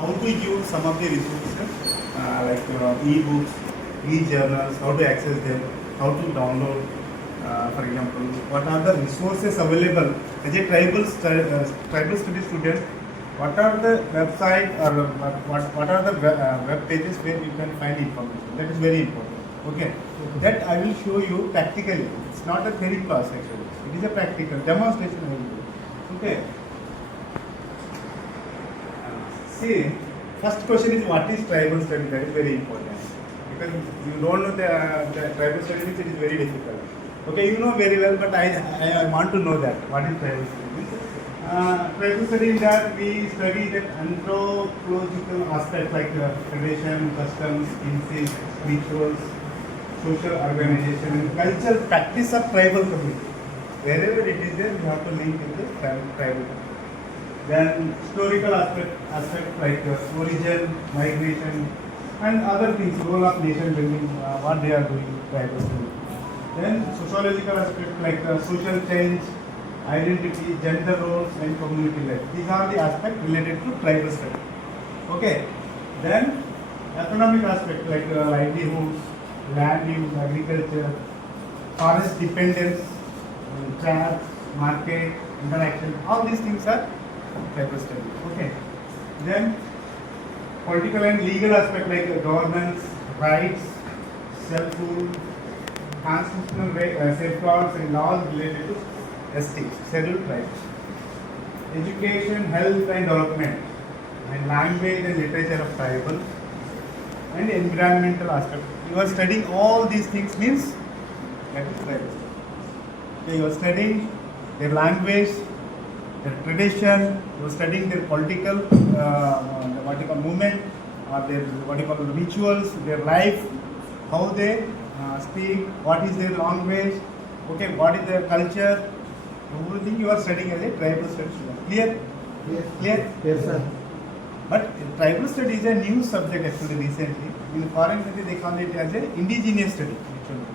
how to use some of the resources like e-books, e-journals, how to access them, how to download, for example, what are the resources available as a tribal study student, what are the website or what are the web pages where you can find information. That is very important. Okay, that I will show you practically. It's not a theory class actually. It is a practical demonstration I will do. Okay. See, first question is what is tribal study? That is very important because you don't know the tribal study means it is very difficult. Okay, you know very well, but I want to know that what is tribal study. Tribal study is that we study the anthropological aspects like tradition, customs, kinship, rituals, social organization, and cultural practice of tribal community. Wherever it is there, we have to link with the tribal community. Then historical aspect like origin, migration, and other things, role of nation building, what they are doing, tribal study. Then sociological aspect like social change, identity, gender roles, and community life. These are the aspects related to tribal study. Okay. Then economic aspect like livelihoods, land use, agriculture, forest dependence, jobs, market, interaction. All these things are tribal study. Okay. Then political and legal aspect like governance, rights, self-rule, constitutional safeguards and laws related to STs, scheduled tribes. Education, health and development, and language and literature of tribal, and environmental aspect. You are studying all these things means that is tribal study. Okay, you are studying their language, their tradition, you are studying their political what you call movement, or their what you call rituals, their life, how they speak, what is their language, okay, what is their culture, everything you are studying as a tribal study student. Clear? Yes. Clear? Yes, sir. But tribal study is a new subject actually recently. In foreign country they call it as a indigenous study actually.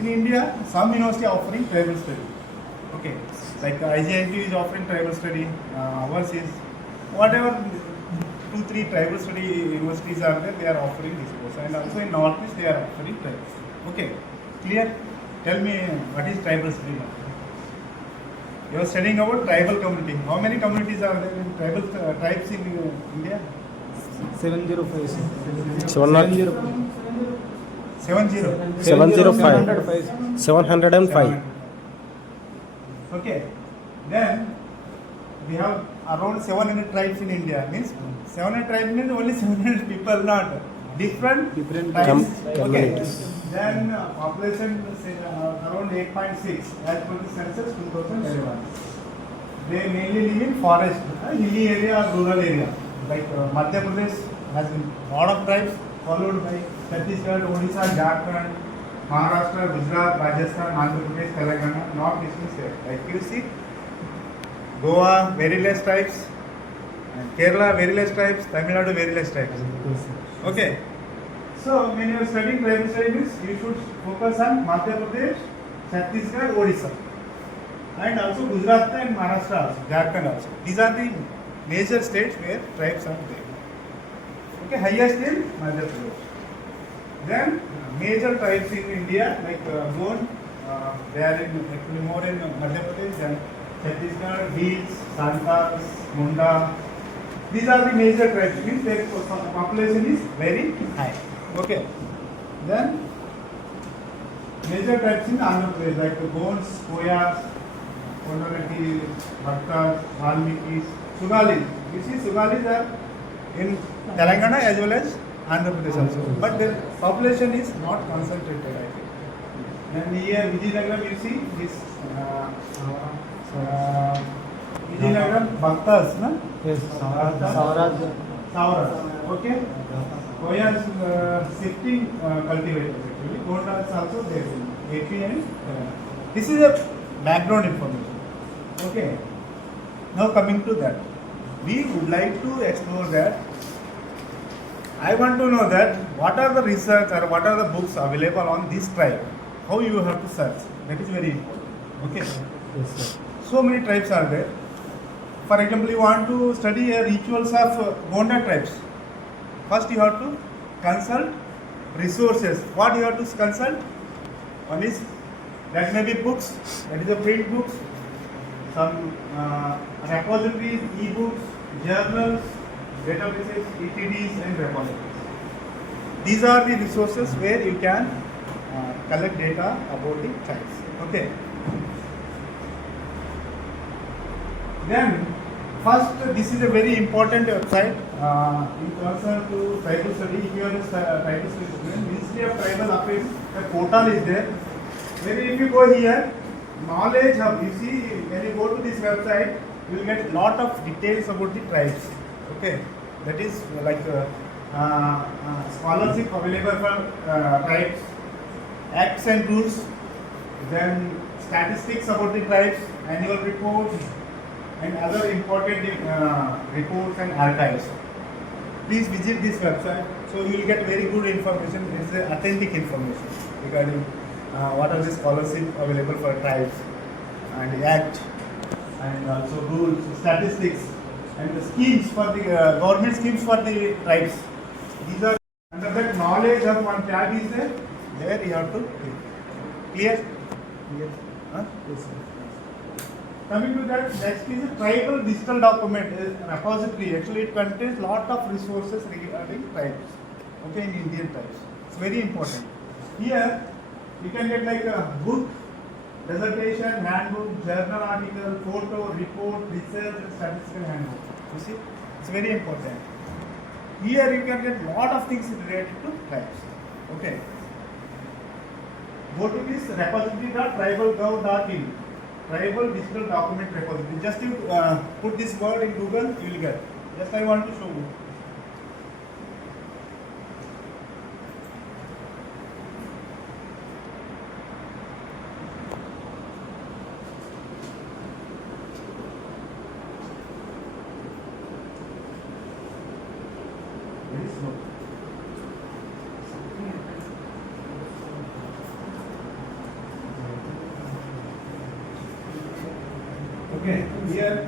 In India, some university are offering tribal study. Okay, like IGNT is offering tribal study. Ours is whatever 2-3 tribal study universities are there. They are offering this course, and also in Northeast they are offering tribal study. Okay, clear? Tell me what is tribal study now? You are studying about tribal community. How many communities are there in tribal tribes in India? 705. 70. 705. Okay. Then we have around 700 tribes in India. Means 700 tribes means only 700 people, not different tribes. Okay. Then population around 8.6 as per the census 2011. They mainly live in forest, hilly area or rural area. Like Madhya Pradesh has a lot of tribes, followed by Chhattisgarh, Odisha, Jharkhand, Maharashtra, Gujarat, Rajasthan, Andhra Pradesh, Telangana, northeastern state. Like you see, Goa very less tribes, and Kerala very less tribes, Tamil Nadu very less tribes. Okay. So when you are studying tribal studies, you should focus on Madhya Pradesh, Chhattisgarh, Odisha, and also Gujarat and Maharashtra also, Jharkhand also. These are the major states where tribes are there. Okay, highest in Madhya Pradesh. Then major tribes in India like Gond, they are actually more in Madhya Pradesh than Chhattisgarh, Hills, Santals, Munda. These are the major tribes. Means their population is very high. Okay. Then major tribes in Andhra Pradesh like the Gonds, Koyas, Kondarati, Bhattas, Valmikis, Sugalis. You see, Sugalis are in Telangana as well as Andhra Pradesh also, but their population is not concentrated. I think. Then here Vizianagaram, you see this Vizianagaram Bhaktas, no? Yes. Sauraj. Okay. Koyas shifting cultivators actually. Gondas also there in AP and Telangana. This is a background information. Okay. Now coming to that, we would like to explore that. I want to know that what are the research or what are the books available on this tribe. How you have to search. That is very important. Okay. Yes, sir. So many tribes are there. for example, you want to study rituals of Gonda tribes. First, you have to consult resources. What you have to consult? One is that may be books, that is the print books, some repositories, e-books, journals, databases, ETDs, and repositories. These are the resources where you can collect data about the tribes. Okay. Then, first, this is a very important website in concern to tribal study. If you are a tribal study student, Ministry of Tribal Affairs, a portal is there. Where if you go here, knowledge hub, you see, when you go to this website, you will get a lot of details about the tribes. Okay, that is like scholarship available for tribes, acts and rules, then statistics about the tribes, annual reports, and other important reports and archives. Please visit this website, so you will get very good information. It's authentic information regarding what are the scholarships available for tribes, and the act, and also rules, statistics, and the schemes for the government schemes for the tribes. These are under that knowledge of one tab is there. There you have to click. Clear? Clear? Huh? Yes, sir. Coming to that, next is a tribal digital document repository. Actually, it contains lot of resources regarding tribes. Okay, in Indian tribes. It's very important. Here, you can get like a book, dissertation, handbook, journal article, photo, report, research, and statistical handbook. You see, it's very important. Here, you can get lot of things related to tribes. Okay. Go to this repository.tribalgov.in. Tribal digital document repository. Just you put this word in Google, you will get. Just I want to show you. Very slow. Okay, here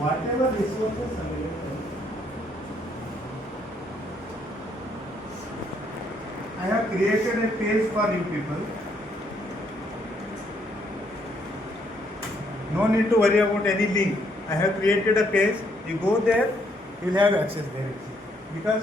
whatever resources available, I have created a page for you people. No need to worry about any link. I have created a page. You go there, you will have access there. Because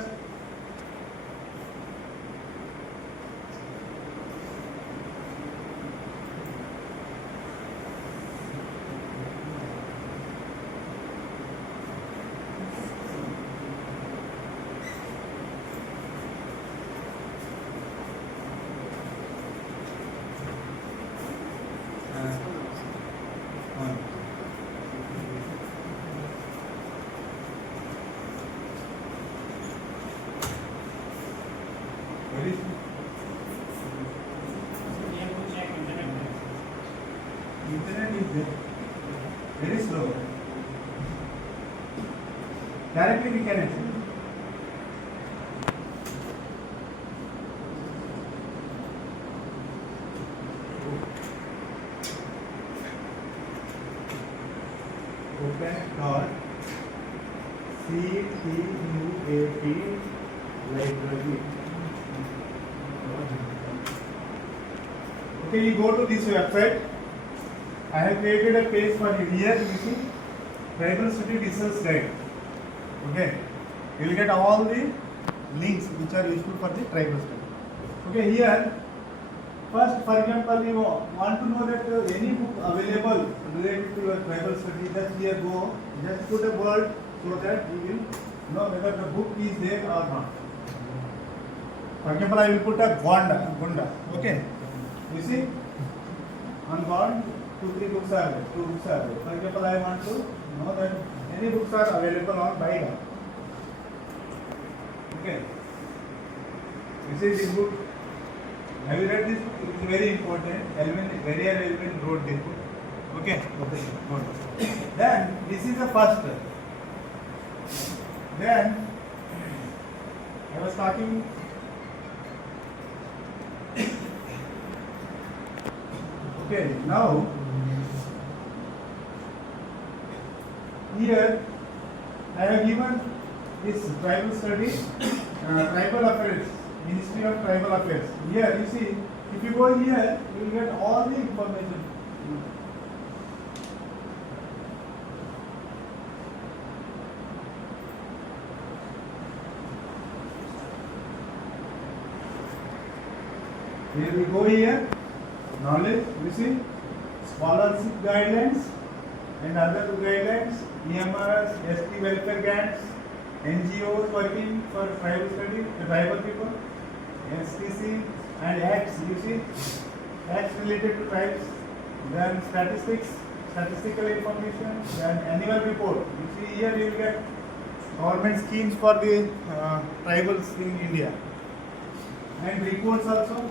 very internet is there. Very slow. Directly we can access. Open dot CTUAP library. Okay, you go to this website. I have created a page for you. Here you see Tribal Study Research Guide. Okay, you will get all the links which are useful for the tribal study. Okay, here first, for example, you want to know that any book available related to your tribal study, just here go, just put a word so that you will know whether the book is there or not. For example, I will put a Gunda. Okay, you see on Gond 2-3 books are there, 2 books are there. For example, I want to know that any books are available on Baida. Okay, you see this book. Have you read this book? It is very important. Very relevant wrote this book. Okay. Good. Then this is the first. Then I was talking. Okay. Now here I have given this tribal study, tribal affairs, Ministry of Tribal Affairs. Here you see, if you go here, you will get all the information. Here we go here, knowledge, you see, scholarship guidelines and other guidelines, EMRs, ST welfare grants, NGOs working for tribal study, tribal people, STC and acts, you see, acts related to tribes, then statistics, statistical information, then annual report. You see here you will get government schemes for the tribals in India and reports also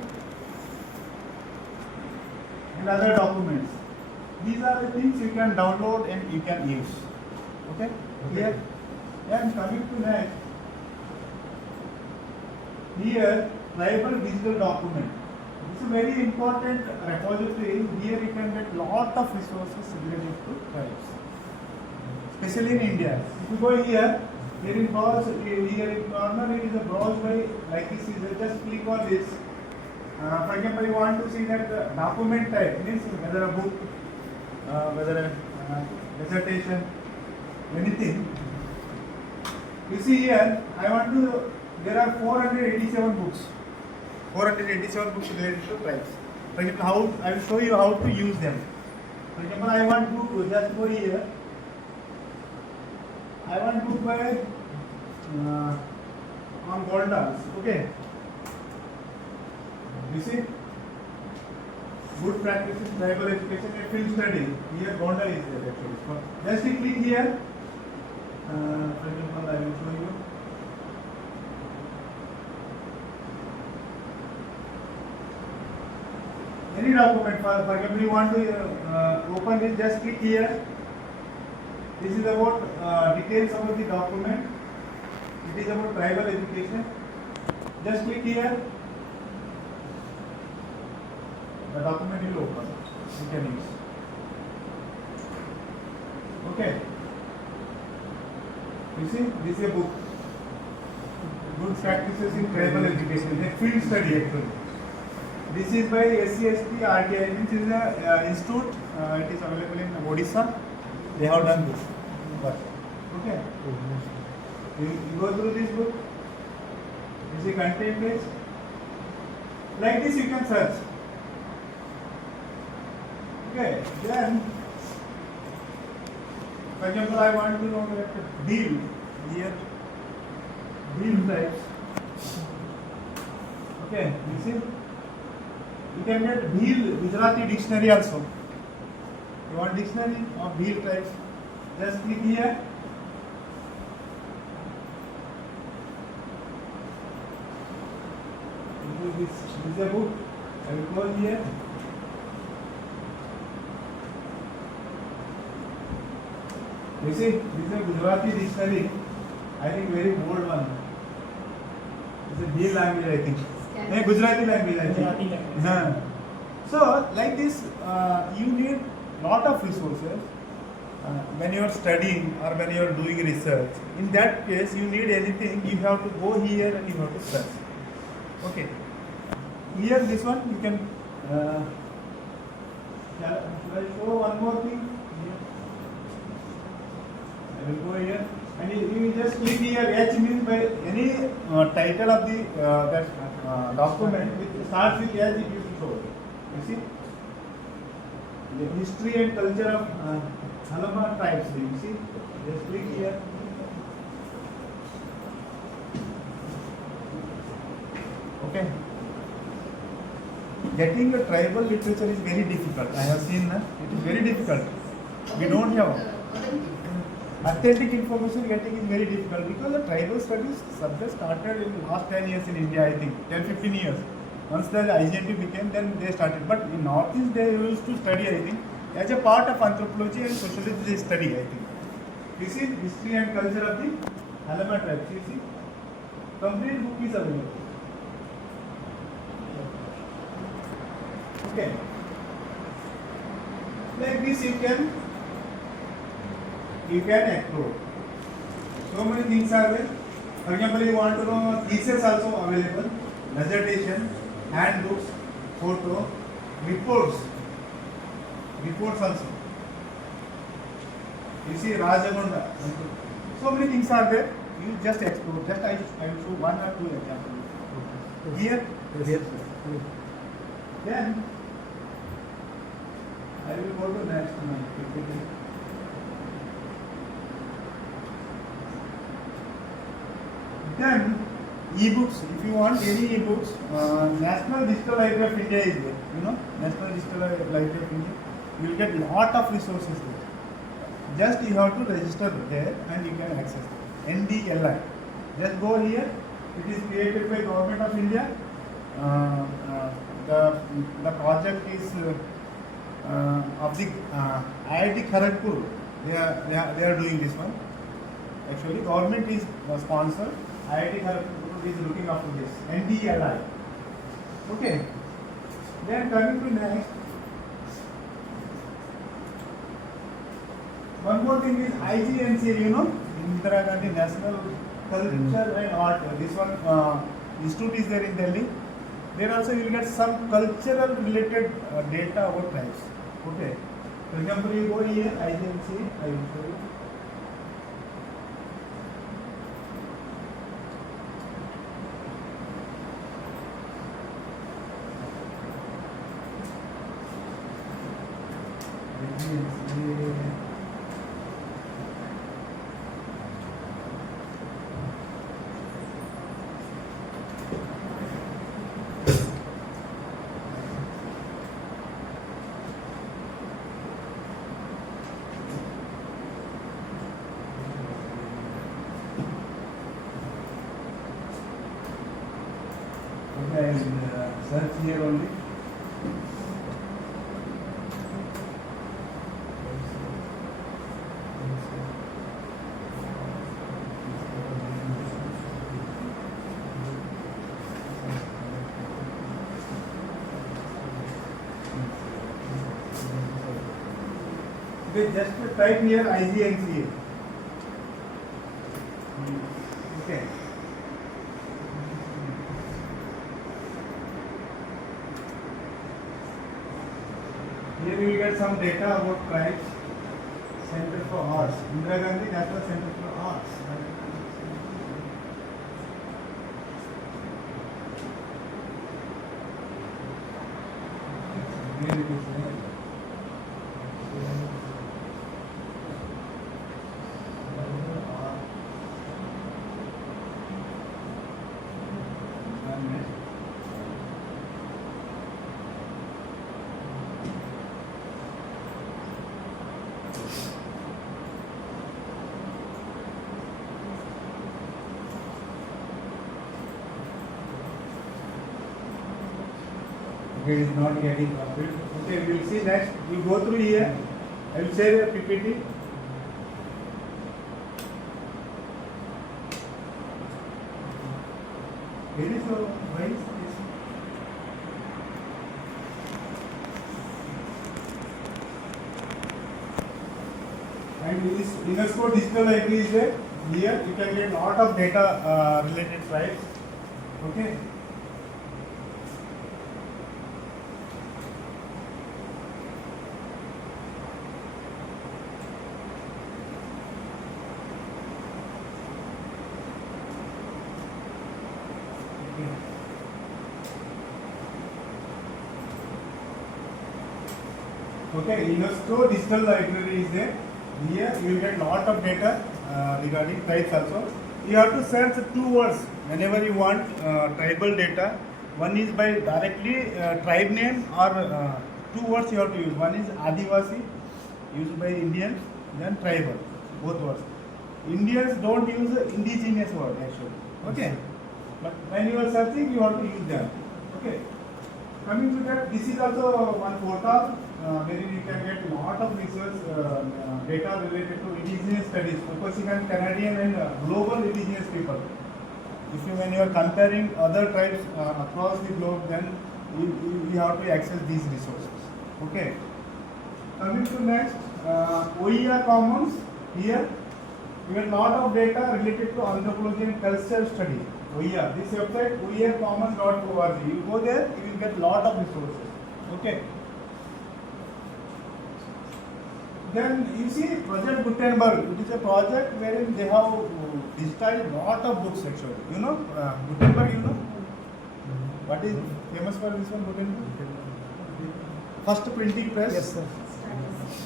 and other documents. These are the things you can download and you can use. Okay? Here, and coming to next. Here, tribal digital document. This is a very important repository. Here you can get lot of resources related to tribes, especially in India. If you go here in browse, here in corner it is a browse by like this. Is just click on this. For example, you want to see that document type, means whether a book, whether a dissertation, anything. You see here, I want to, there are 487 books. 487 books related to tribes. For example, I will show you how to use them. For example, I want to just go here. I want book by on Gondas. Okay. You see, good practices, tribal education and field study. Here Gonda is there actually. Just click here. For example, I will show you. Any document, for example, you want to open it, just click here. This is about details about the document. It is about tribal education. Just click here. The document will open. You can use. Okay. You see, this is a book. Good practices in tribal education. A field study actually. This is by SCST RTI, which is an institute. It is available in Odisha. They have done this work. Okay. You go through this book. This is content page. Like this, you can search. Okay. Then, for example, I want to know that deal here. Deal types. Okay. You see. You can get Bhil Gujarati dictionary also. You want dictionary of Bhil types? Just click here. This is a book. I will go here. You see, this is a Gujarati dictionary. I think very old one. It's a Bhil language, I think. Gujarati language, I think. So, like this, you need lot of resources when you are studying or when you are doing research. In that case, you need anything, you have to go here and you have to search. Okay. Here, this one, you can. Should I show one more thing? Here. I will go here. And you just click here. H means by any title of the that document which starts with H, it will show. You see, the history and culture of Halama tribes. You see, just click here. Okay. Getting a tribal literature is very difficult. I have seen that it is very difficult. We don't have. Authentic information getting is very difficult because the tribal studies subject started in the last 10 years in India, I think, 10-15 years. Once the IGNT became, then they started. But in Northeast, they used to study, I think, as a part of anthropology and sociology, they study, I think. This is history and culture of the Halama tribes. You see, complete book is available. Okay. Like this, you can you can explore. So many things are there. For example, you want to know thesis also available, dissertation, handbooks, photo, reports also. You see Rajagunda. So many things are there. You just explore. Just I will show one or two examples. Here. Yes. Then I will go to next one. Then e-books. If you want any e-books, National Digital Library of India is there. You know, National Digital Library of India. You will get lot of resources there. Just you have to register there and you can access it. NDLI. Just go here. It is created by Government of India. The project is of the IIT Kharagpur. They are doing this one. Actually, government is sponsored. IIT Kharagpur is looking after this. NDLI. Okay. Then coming to next. One more thing is IGNCA, you know, Indira Gandhi National Culture and Art. This one institute is there in Delhi. There also you will get some cultural related data about tribes. Okay. For example, you go here, IGNCA, I will show you. Okay, I will search here only. Okay, just type here IGNCA. Okay. Here you will get some data about tribes. Center for Arts. Indira Gandhi National Center for Arts. Here it is. Okay, it is not getting complete. Okay, we will see next. We go through here. I will share a PPT. Very so, why is this? And this UNESCO Digital Library is there. Here you can get lot of data related tribes. Okay. Okay, UNESCO Digital Library is there. Here you will get lot of data regarding tribes also. You have to search two words whenever you want tribal data. One is by directly tribe name or two words you have to use. One is Adivasi, used by Indians, then tribal, both words. Indians don't use indigenous word actually. Okay, but when you are searching, you have to use them. Okay. Coming to that, this is also one portal wherein you can get lot of research data related to indigenous studies, focusing on Canadian and global indigenous people. If you, when you are comparing other tribes across the globe, then you have to access these resources. Okay. Coming to next, OER Commons Here you get lot of data related to anthropology and cultural study. OER. This website oercommons.org. You go there, you will get lot of resources. Okay. Then you see Project Gutenberg. It is a project wherein they have digitized lot of books actually. You know Gutenberg. You know what is famous for this one Gutenberg? First printing press. Yes, sir.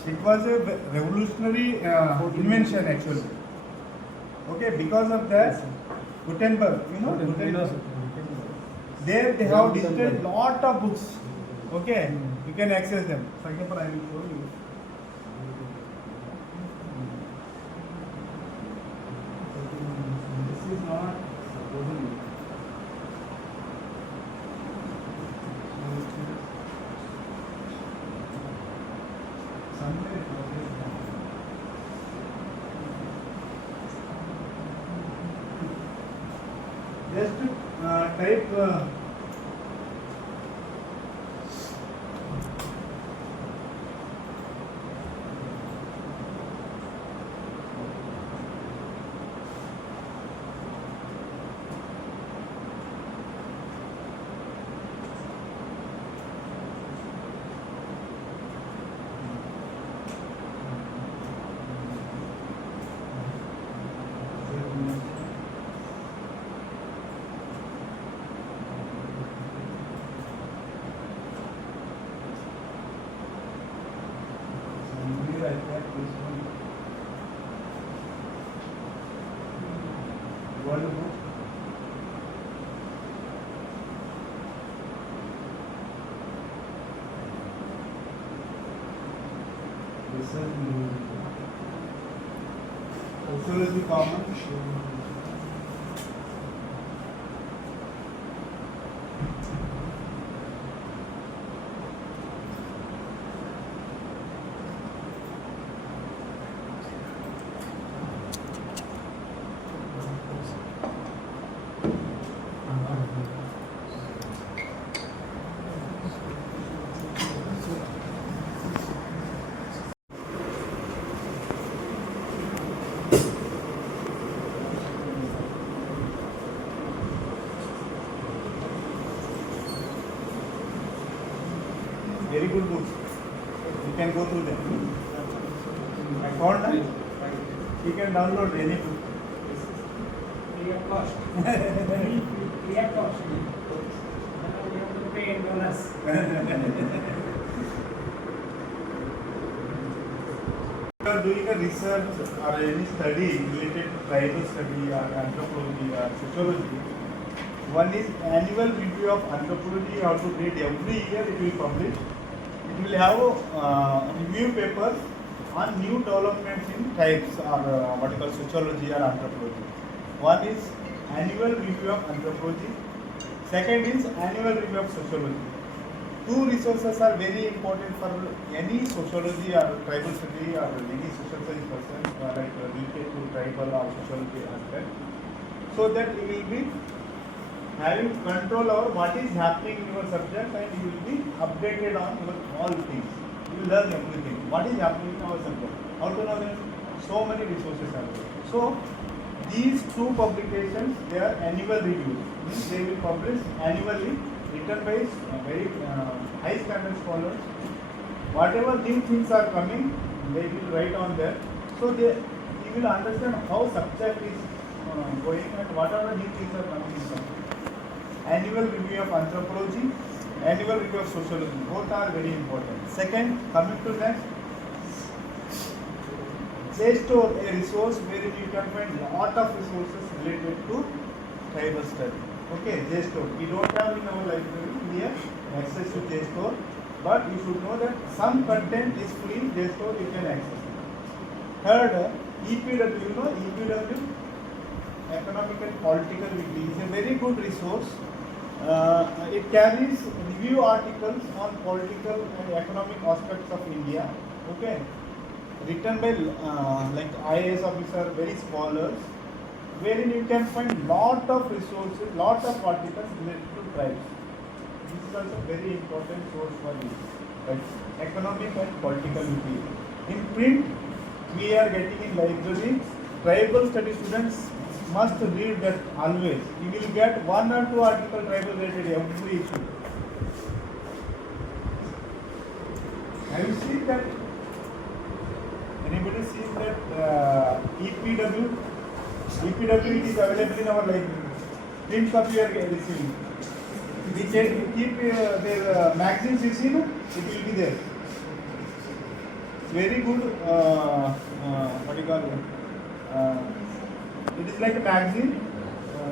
It was a revolutionary invention actually. Okay, because of that, Gutenberg, you know, Gutenberg. There they have digital lot of books. Okay, you can access them. For example, I will show you. This is not supposing. Somewhere it was there. Just type like that, this one. World book. Research Sociology Commons. Very good books. You can go through them. I found that you can download any book. Free of cost. Free of cost. You have to pay in dollars. You are doing a research or any study related to tribal study or anthropology or sociology. One is annual review of anthropology. You have to read every year. It will publish. It will have review papers on new developments in types or what you call sociology or anthropology. One is annual review of anthropology. Second is annual review of sociology. Two resources are very important for any sociology or tribal study or any social studies person like related to tribal or sociology aspect. So that you will be having control over what is happening in your subject and you will be updated on your all things. You will learn everything. What is happening in our subject? How to know that? So many resources are there. So these two publications, they are annual reviews. Means they will publish annually, written by very high standard scholars. Whatever new things are coming, they will write on there. So you will understand how subject is going and what are the new things are coming in subject. Annual review of anthropology, annual review of sociology, both are very important. Second, coming to next, JSTOR, a resource wherein you can find lot of resources related to tribal study. Okay, JSTOR. We don't have in our library here access to JSTOR, but you should know that some content is free. JSTOR you can access. Third, EPW. You know EPW, Economic and Political Weekly, is a very good resource. It carries review articles on political and economic aspects of India. Okay, written by like IAS officer, very scholars, wherein you can find lot of resources, lot of articles related to tribes. This is also very important source for you, like economic and political weekly. In print, we are getting in library, tribal study students must read that always. You will get 1 or 2 articles tribal related every issue. Have you seen that? Anybody seen that EPW? EPW it is available in our library. Print copy you are receiving. We keep their magazines, you see, no? It will be there. Very good, what do you call it? It is like a magazine.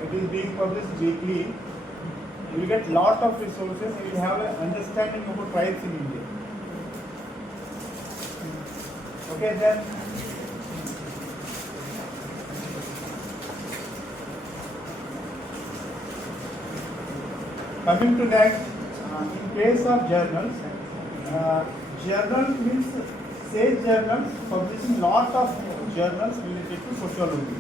It is being published weekly. You will get lot of resources. You will have an understanding about tribes in India. Okay, then. Coming to next, in case of journals, journal means sage journals publishing lot of journals related to sociology.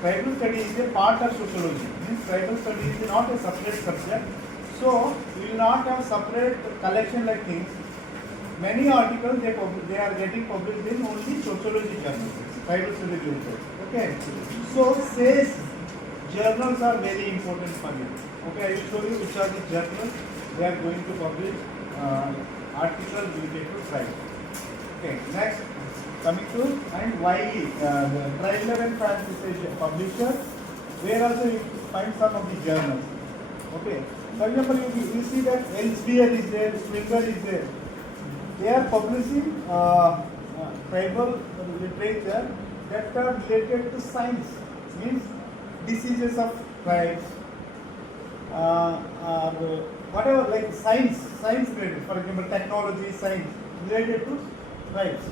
Tribal study is a part of sociology. Means tribal study is not a separate subject. So we will not have separate collection like things. Many articles they are getting published in only sociology journals, tribal study journals. Okay. So sage journals are very important for you. Okay, I will show you which are the journals they are going to publish articles related to tribe. Okay, next coming to and Wiley, the Trailer and Francis publisher, where also you find some of the journals. Okay, for example, you see that Elsevier is there, Springer is there. They are publishing tribal literature that are related to science, means diseases of tribes. Whatever, like science related, for example, technology, science related to tribes.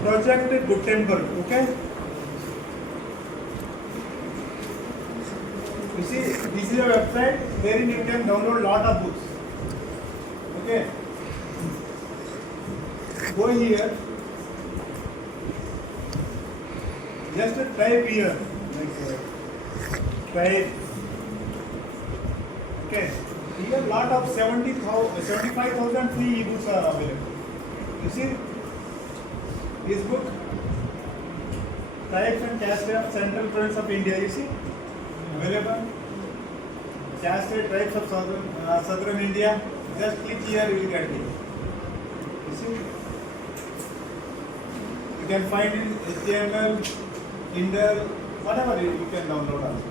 Project Gutenberg, okay? You see, this is a website wherein you can download lot of books. Okay? Go here, just type here, type, okay, here lot of 75,000 free ebooks are available. You see, this book, Types and Caste of Central Province of India, you see, available, Caste Tribes of Southern India, just click here, you will get it. You see, you can find in HTML, Kindle, whatever you can download also.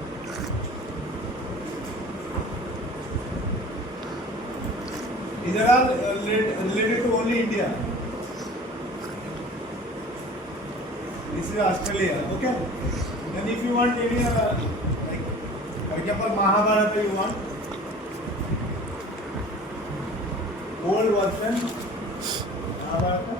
These are all related to only India. This is Australia, okay? And if you want any, like, for example, Mahabharata you want, old version, Mahabharata.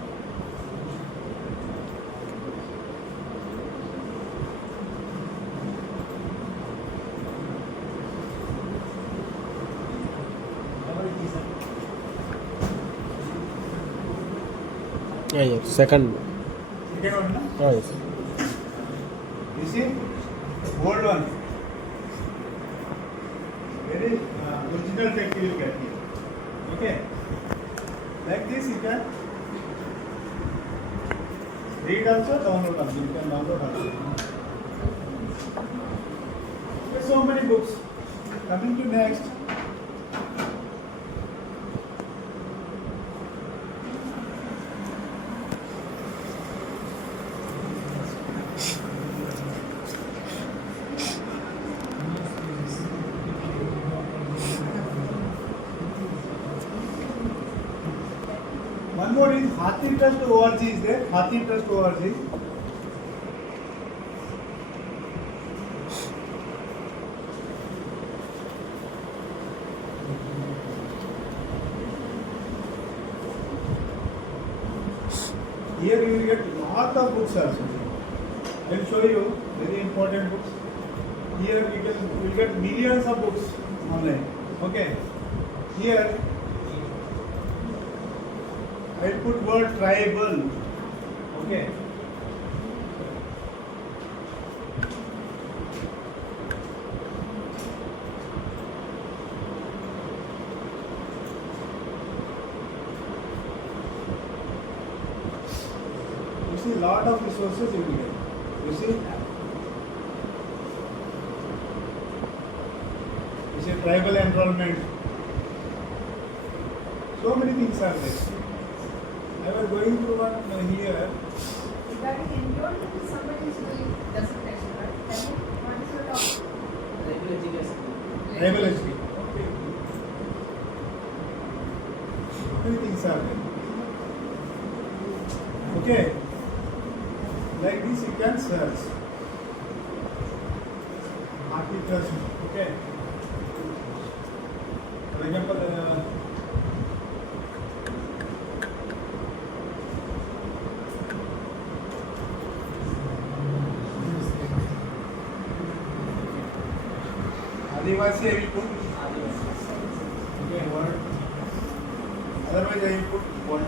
Yeah, second. Second one, no? Oh, yes. You see, old one. Very original text you will get here. Okay. Like this you can read also, download also. You can download also. Okay, so many books. Coming to next. One more is Hathi Trust ORG is there. Hathi Trust ORG. Here you will get lot of books also. I will show you very important books. Here you will get millions of books online. Okay. Here I put word tribal. Okay. see, lot of resources you will get. You see, tribal enrollment. So many things are there. I was going through one here. Regarding enrollment, somebody is doing doesn't mention, right? Can you, what is your topic? Tribal education. Okay. So many things are there. Okay. Like this you can search. Articles. Okay. For example, Adivasi I will put. Okay, word. Otherwise I will put word.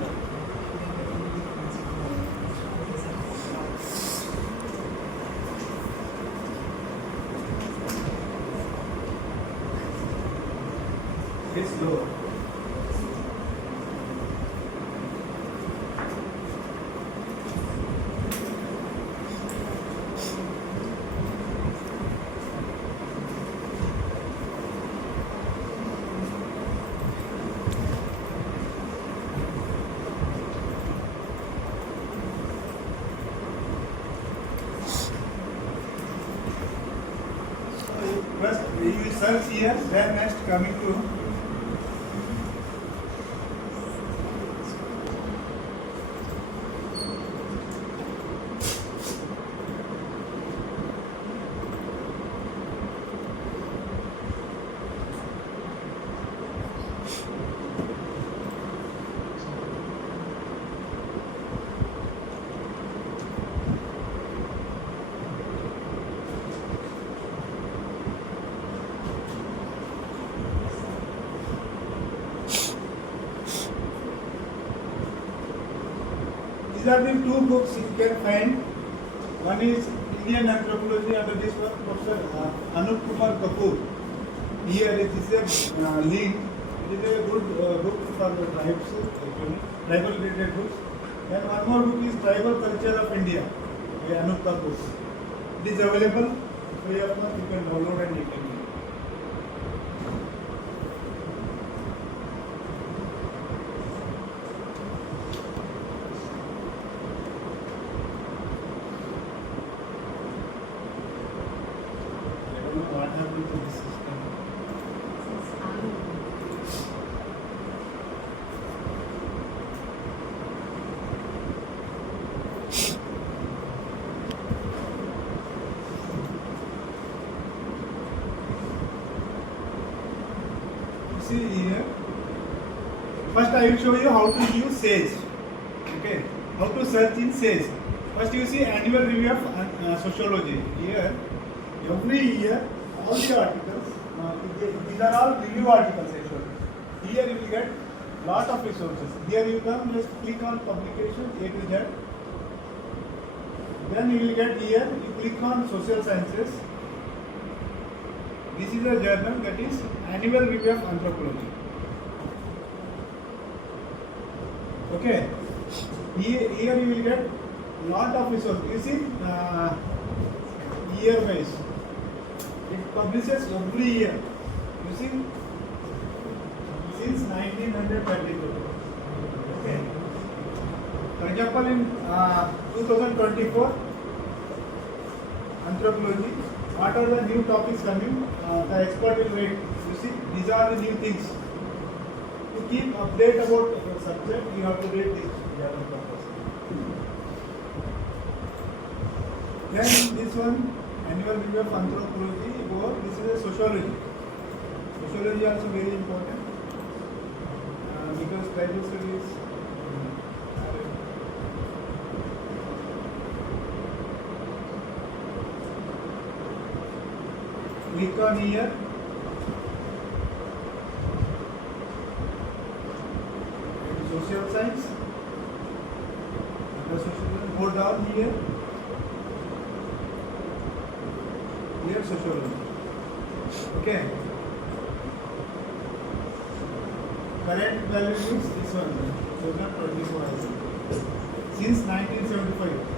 It's low. First you search here, then next coming to these are the two books you can find. One is Indian Anthropology under this one, Professor Anup Kumar Kapoor. Here it is a link. It is a good book for the tribes, tribal related books. Then one more book is Tribal Culture of India by Anup Kapoor. It is available free of cost. You can download and you can read. What happened to this system? See here. First I will show you how to use Sage. Okay. How to search in Sage. First you see annual review of sociology. Here, every year, all the articles, these are all review articles actually. Here you will get lot of resources. Here you come, just click on publication A to Z. Then you will get here, you click on social sciences. This is a journal, that is annual review of anthropology. Okay. Here you will get lot of resources. You see, year wise. It publishes every year. You see, since 1932. Okay. For example, in 2024, anthropology, what are the new topics coming? The expert will rate. You see, these are the new things. To keep update about the subject, you have to rate this. Then this one, annual review of anthropology, or this is a sociology. Sociology also very important because tribal studies. Click on here. Social science. Go down here. Here sociology. Okay. Current value is this one. 2024. Since 1975.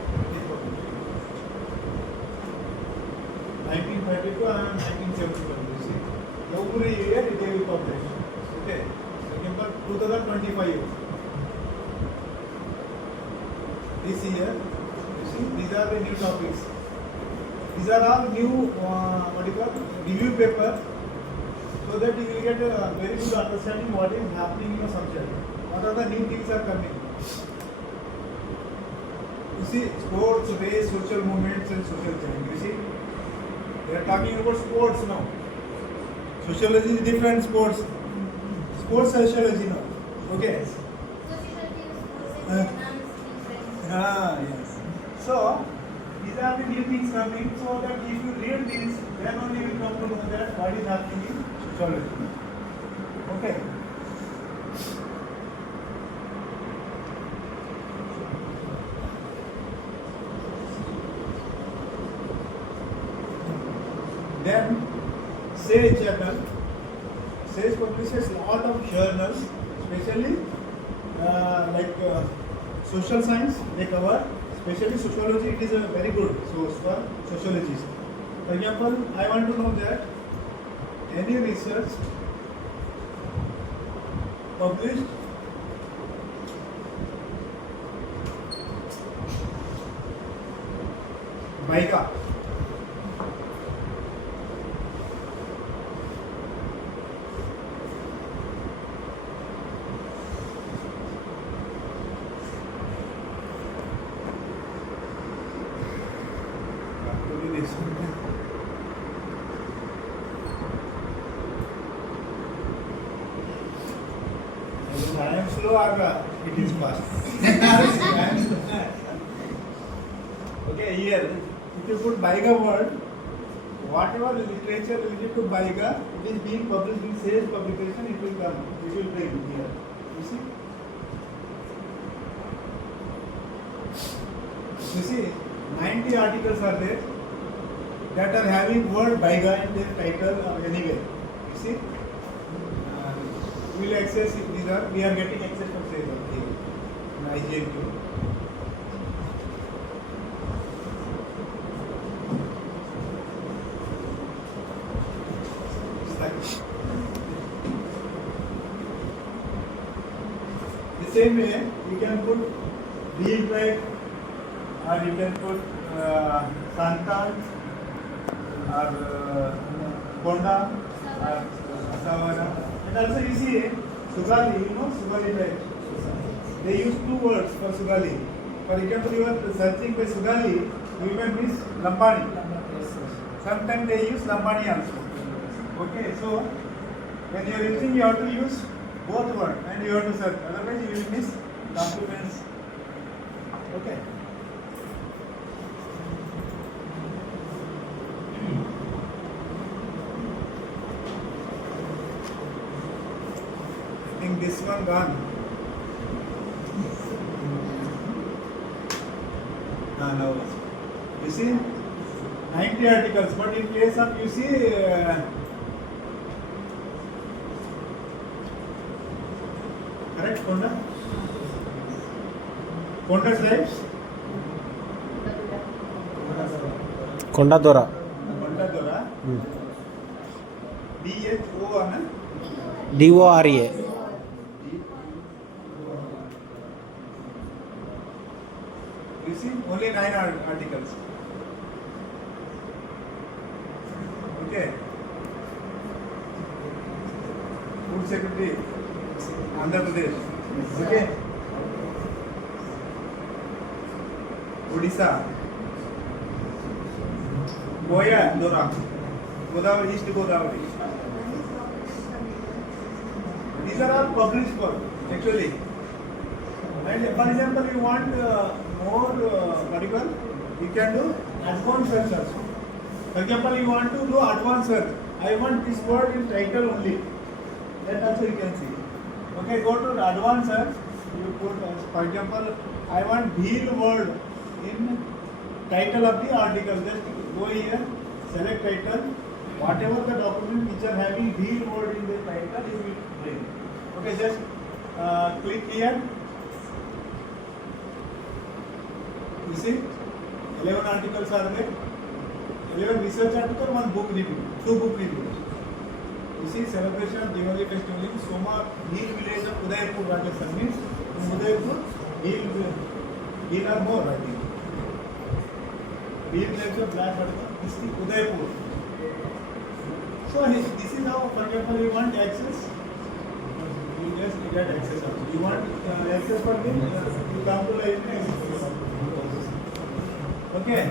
32 and 1971. You see, every year it will be published. Okay, September 2025. This year, you see, these are the new topics. These are all new, review paper, so that you will get a very good understanding what is happening in the subject. What are the new things are coming. You see, sports, race, social movements and social change. You see, they are talking about sports now. Sociology is different sports. Sports sociology now. Okay. Yes. So, these are the new things coming, so that if you read these, then only you come to know that what is happening in sociology. Okay. Then, SAGE journal. SAGE publishes lot of journals, especially social science they cover. Especially sociology, it is a very good source for sociologists. For example, I want to know that any research published by I am slow or it is fast. Okay, here if you put Baiga word, whatever literature related to Baiga, it is being published in SAGE publication, it will come, it will bring here. You see, 90 articles are there that are having word Baiga in their title or anywhere. You see, we will access it. We are getting access from SAGE in IGNQ. The same way, you can put Real Tribe, or you can put Santan, or Konda, or Asawara. And also you see, Sugali, you know Sugali tribe. They use two words for Sugali. For example, you are searching by Sugali, you may miss Lambani. Sometimes they use Lambani also. Okay, so when you are using, you have to use both words and you have to search. Otherwise, you will miss documents. Okay. I think this one gone. Now you see 90 articles, but in case of you see correct Konda? Konda tribes? Kondadora. Kondadora. DHO ana? DORA. You see, only 9 articles. Okay. Food Secretary, Andhra Pradesh. Okay. Odisha. Goya, Dora. Godavari, East Godavari. These are all published work, actually. And for example, you want more particular, you can do advanced search also. For example, you want to do advanced search. I want this word in title only. That also you can see. Okay, go to the advanced search. You put, for example, I want wheel word in title of the article. Just go here, select title. Whatever the document which are having wheel word in the title, you will bring. Okay, just click here. You see, 11 articles are there. 11 research article, 1 book review, 2 book reviews. You see, celebration of Diwali festival in Soma Hill village of Udaipur, Rajasthan means in Udaipur, hill are more, I think. Hill village of black district Udaipur. So this is how, for example, you want access, you just get access also. You want access for this, you come to library. Okay.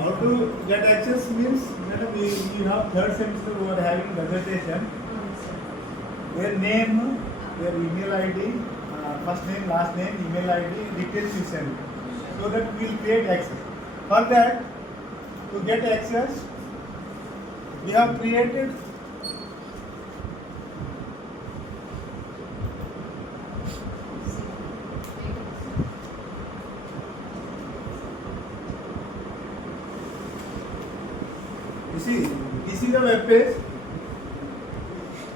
How to get access means that we have third semester who are having presentation. Their name, their email ID, first name, last name, email ID, details you send. So that we will create access. For that, to get access, we have created you see, this is a web page.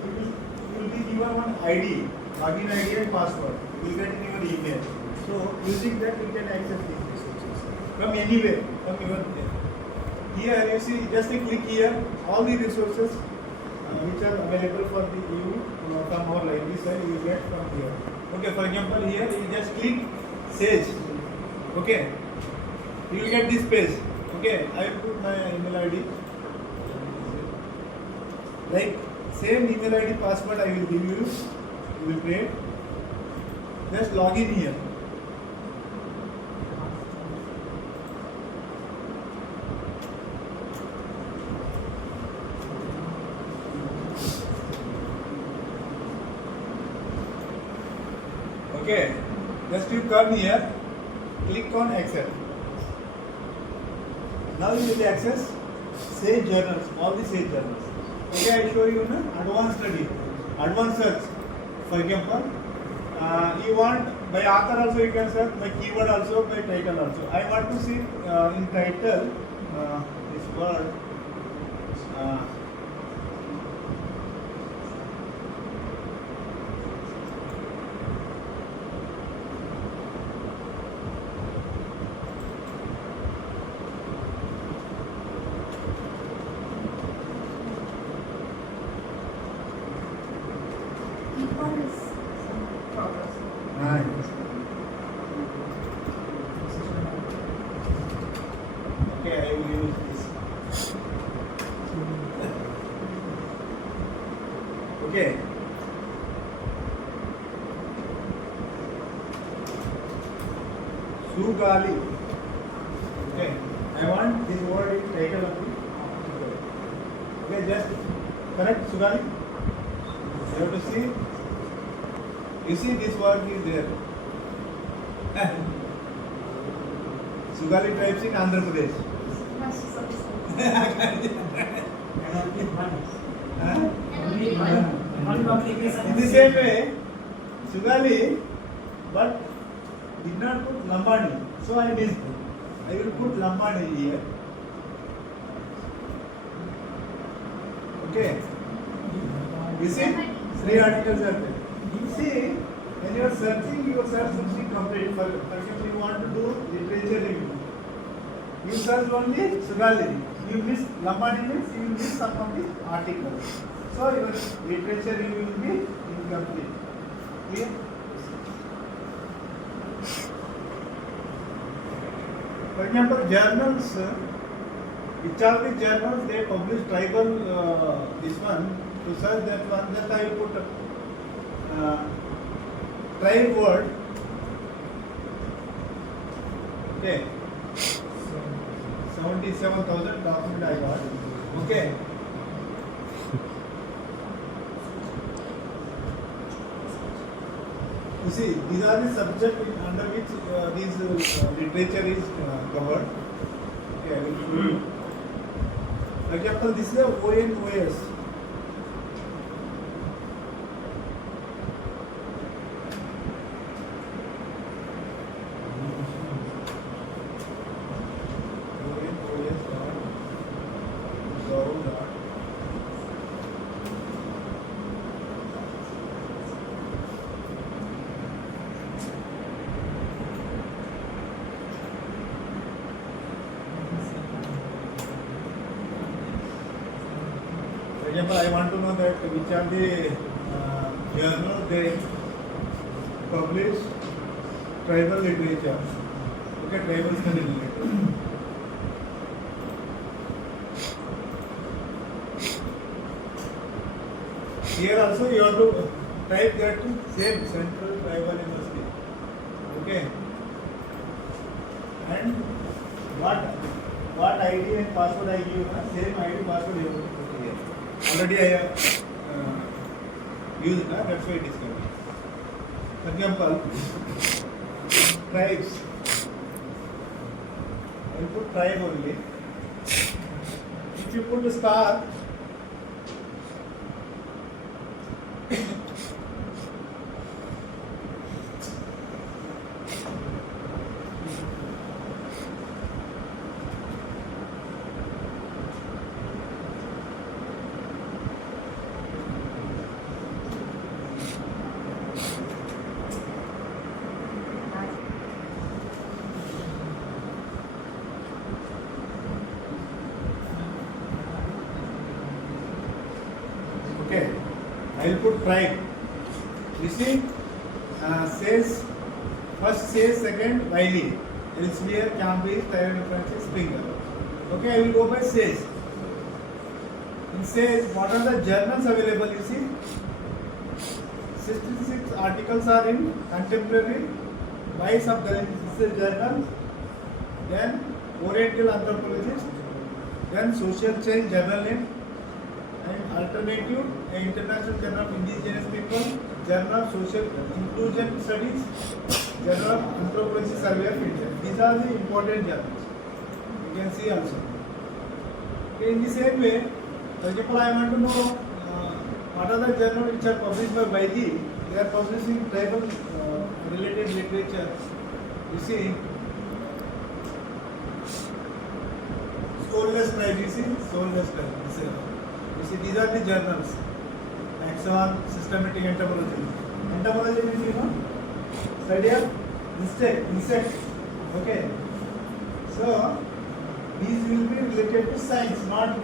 You will be given one ID, login ID and password. You will get in your email. So using that you can access these resources from anywhere, from even there. Here you see, just a click here, all the resources which are available for the you from our library side you will get from here. Okay, for example here you just click Sage. Okay, you will get this page. Okay, I will put my email ID. Like same email ID password I will give you. You will create. Just log in here. Okay, just you come here, click on accept. Now you will access Sage journals, all the Sage journals. Okay, I show you na advanced study, advanced search. For example, you want by author also you can search, by keyword also, by title also. I want to see in title this word. Nice. Okay, I will use this. Okay. Sugali. Okay. I want this word in title only. Okay, just correct Sugali. You have to see. You see this word is there. Sugali tribes in Andhra Pradesh. In the same way, Sugali, but did not put Lambani. So I missed. I will put Lambani here. Okay. You see, 3 articles are there. See, when you are searching, your search should be complete. For example, you want to do literature review. You search only Sugali. You miss Lambani means you will miss some of the articles. So your literature review will be incomplete. Clear? For example, journals. Which are the journals they publish tribal this one to search that one. That I will put. Tribe word. Okay. 77,000 document I got. Okay. You see, these are the subjects under which this literature is covered. Okay, I will show you. For example, this is a ONOS. example, I want to know that which are the journals they publish tribal literature. Okay, tribal study literature. Here also you have to type that same Central Tribal University. Okay. And what ID and password I give, same ID password you have to put here. Already I have used, that's why it is coming. For example, tribes. I will put tribe only. If you put a star, okay, I will put tribe. You see, says, first says, second Wiley, Elsewhere, Cambridge, Tyrone, Francis, Springer. Okay, I will go by says. In says, what are the journals available? You see, 66 articles are in contemporary, Vice of the journal, then Oriental Anthropologist, then Social Change Journal name, and Alternative, International Journal of Indigenous People, Journal of Social Inclusion Studies, Journal of Anthropology Survey of India. These are the important journals. You can see also. Okay, in the same way, for example, I want to know what are the journals which are published by Wiley. They are publishing tribal related literature. You see, Soulless Tribe, you see, Soulless Tribe. You see, these are the journals. Axon, Systematic Entomology. Entomology means, you know, study of insect. Okay. So, these will be related to science, not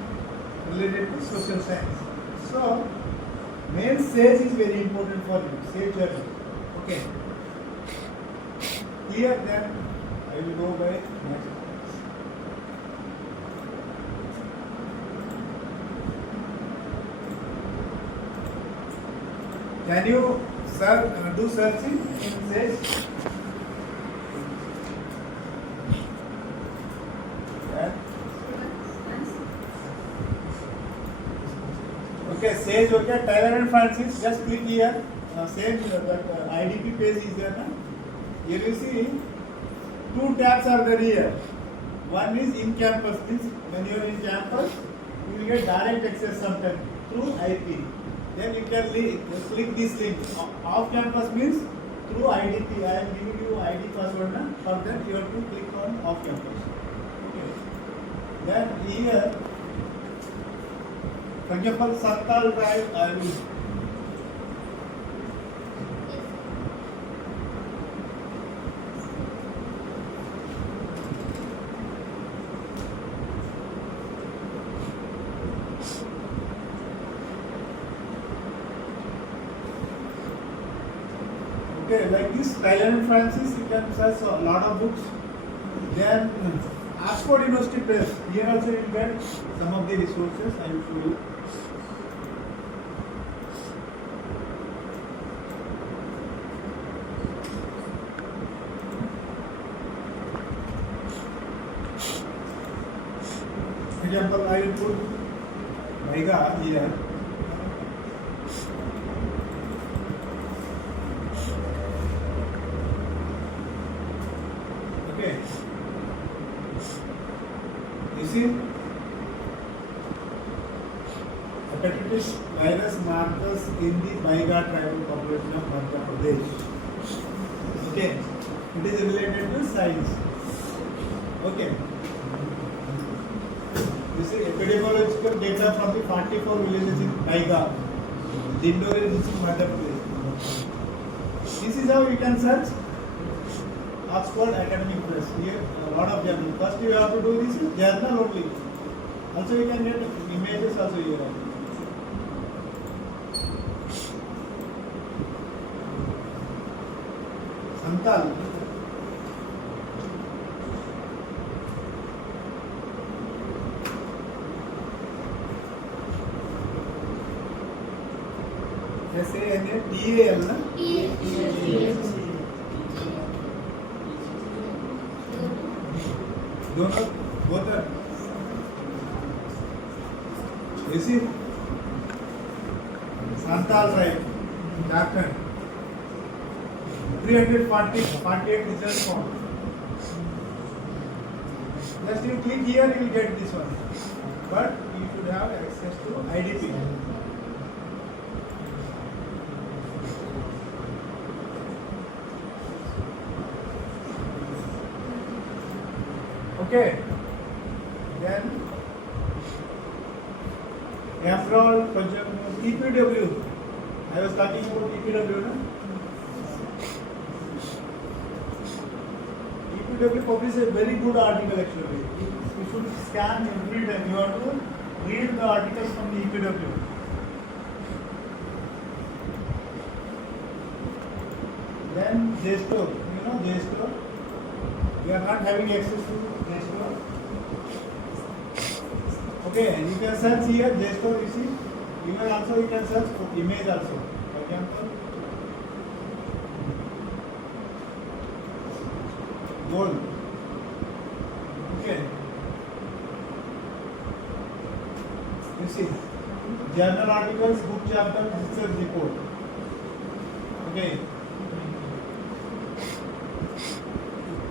related to social science. So, main sage is very important for you. Sage journal. Okay. Here then, I will go by next. Can you do searching in Sage? Yeah. Okay, Sage, okay, Tyler and Francis, just click here. Same that IDP page is there. Na? Here you see, two tabs are there here. One is in campus, means when you are in campus, you will get direct access sometimes through IP. Then you can click this link. Off campus means through IDP. I am giving you ID password. Na? For that you have to click on off campus. Okay. Then here, for example, Sattal Drive, I will. Okay, like this, Tyler and Francis, you can search a lot of books. Then Oxford University Press, here also you will get some of the resources. I will show you. For example, I will put Vaiga here. Okay. You see, hepatitis virus markers in the Vaiga tribal population of Madhya Pradesh. Okay. It is related to science. Okay. You see, epidemiological data from the 44 villages in Vaiga, Dindore district, Madhya Pradesh. This is how you can search Oxford Academic Press. Here, a lot of journals. First, you have to do this journal only. Also, you can get images also here. Santal. SANTAL na? दोनों both are. You see? Santal tribe, Jharkhand. 348 results found. Just you click here, you will get this one. But you should have access to IDP. Okay. Then ANDHRA, EPW. I was talking about EPW, no? EPW published a very good article actually. You should scan every time. You have to read the articles from the EPW. Then JSTOR, you know JSTOR. We are not having access to JSTOR. Okay, you can search here JSTOR. You see, email also you can search for image also. For example, gold. Okay. You see, journal articles, book chapter, research report. Okay.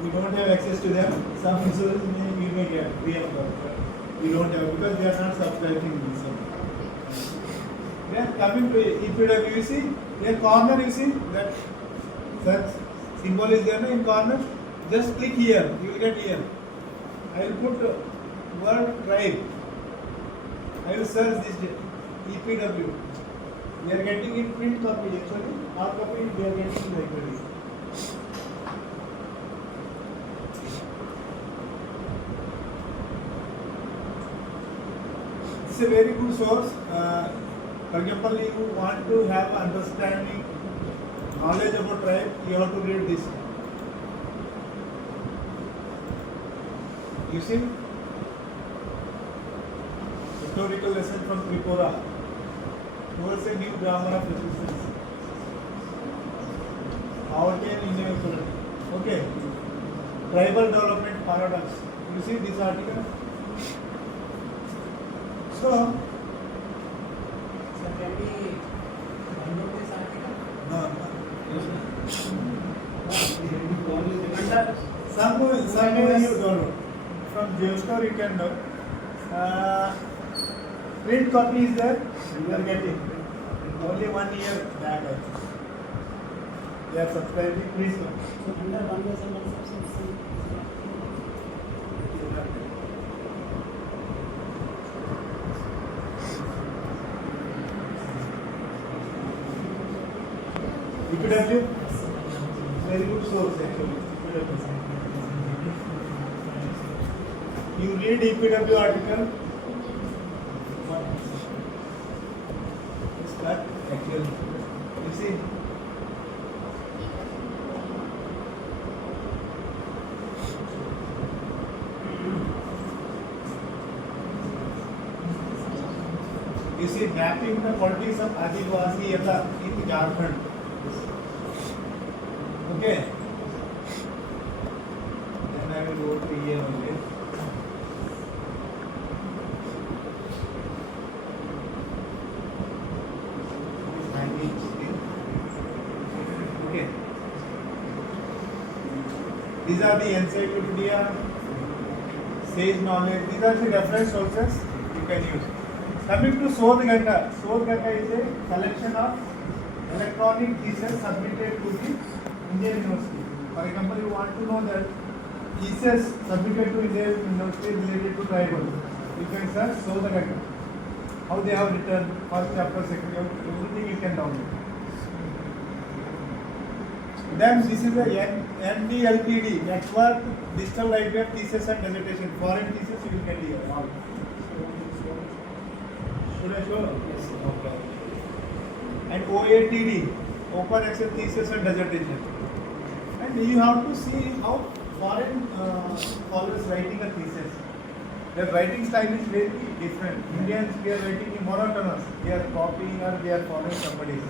We don't have access to them. Some resources we may get free of cost. We don't have because we are not subscribing this. Then coming to EPW, you see, in corner you see that such symbol is there in corner. Just click here, you will get here. I will put word tribe. I will search this EPW. We are getting in print copy actually. Hard copy we are getting in library. It's a very good source. For example, you want to have understanding, knowledge about tribe, you have to read this. You see, historical lesson from Tripura towards a new grammar of resistance. Poverty and inequality. Okay, tribal development paradox. You see this article. So, can we download this article? no. Some you download. From JSTOR you can download. Print copy is there, you are getting. Only 1 year back. You are subscribing, please go. So under 1 year subscription. EPW, very good source actually. EPW. You read EPW article. It's that actually. You see. You see, mapping the politics of Adivasi in Jharkhand. Okay. Then I will go to here only. Okay. These are the encyclopedia, sage knowledge. These are the reference sources you can use. Coming to Sodhganga. Sodhganga is a collection of electronic theses submitted to the Indian University. For example, you want to know that thesis submitted to Indian University related to tribal. You can search Sodhganga. How they have written, first chapter, second chapter, everything you can download. Then this is the NDLPD, Network Digital Library of Thesis and Dissertation. Foreign thesis you will get here. All. Should I show? Yes. Okay. And OATD, Open Access Thesis and Dissertation. And And you have to see how foreign scholars writing a thesis. Their writing style is very different. Indians, we are writing in monotonous. We are copying or we are following somebody.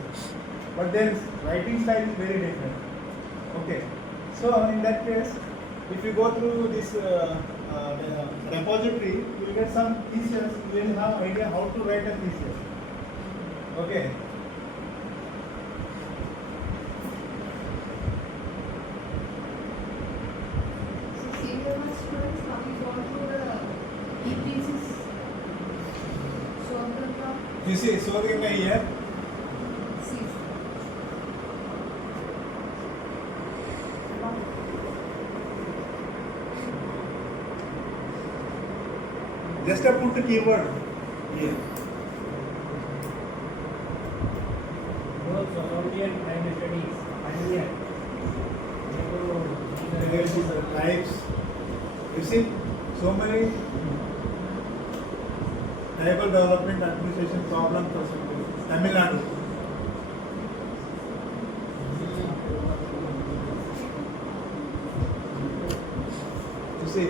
But their writing style is very different. Okay. So in that case, if you go through this repository, you will get some thesis. You will have idea how to write a thesis. Okay. So senior students coming on to the thesis. Swabdata. You see, so here. See. Just put the keyword here. Both Sociologian and studies. Idea. Here is the types. You see, so many tribal development administration problem perspective. Tamil Nadu. You see,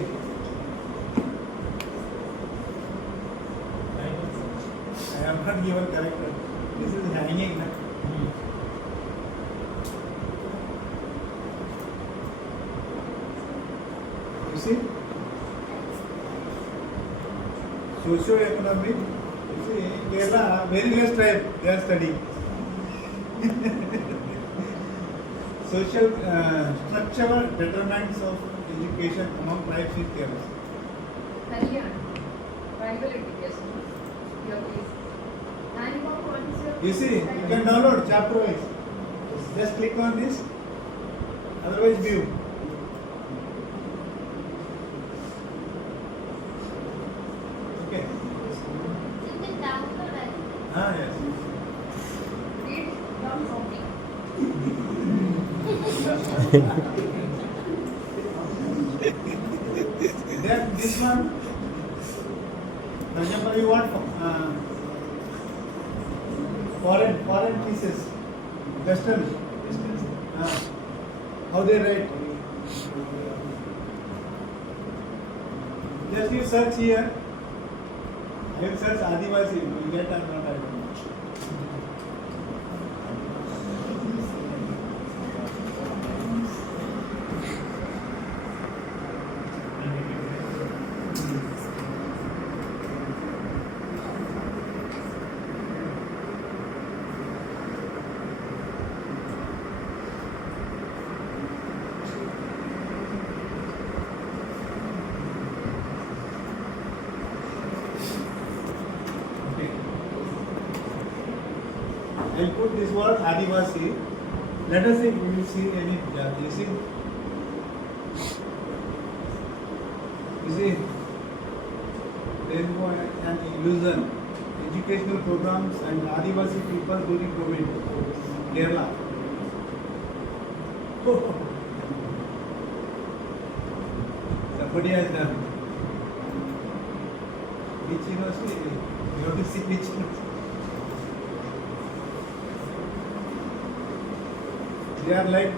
I have not given character. This is hanging. Na? You see, socio-economic. You see, Kerala very less tribe they are studying. Social structural determinants of education among tribes in Kerala. Kalyan. Tribal education. Your case. And what is your You see, you can download chapter wise. Just click on this. Otherwise, view. Okay. You can download it. Ah, yes. Read down something. Then this one, for example, you want foreign pieces, Western, how they write. Just you search here. I will search Adivasi. You will get or not, I don't know. I will put this word Adivasi. Let us see if we will see any. You see? You see? There is an illusion. Educational programs and Adivasi people during COVID. Kerala. Somebody has done. Which university? You have to see which university. They are like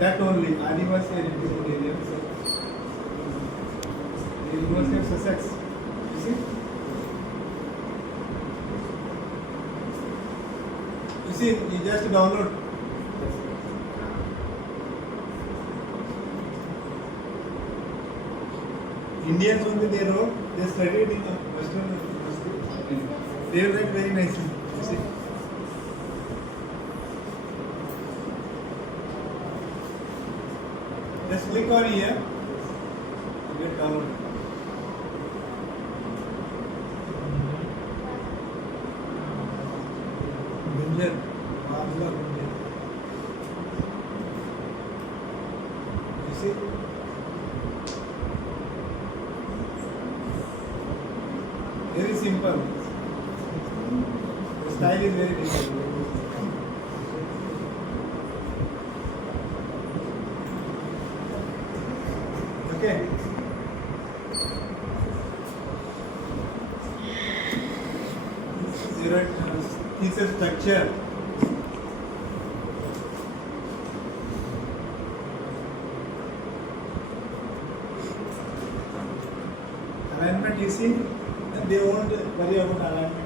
that only, Adivasi and remote areas. The University of Sussex. You see? You see, you just download. Indians only they wrote, they studied in the Western University. They write very nicely. You see? Just click on here. You get download. Gunjan. Marla Gunjan. You see? Very simple. The style is very different. Okay. Zero thesis structure. see, they won't worry about alignment.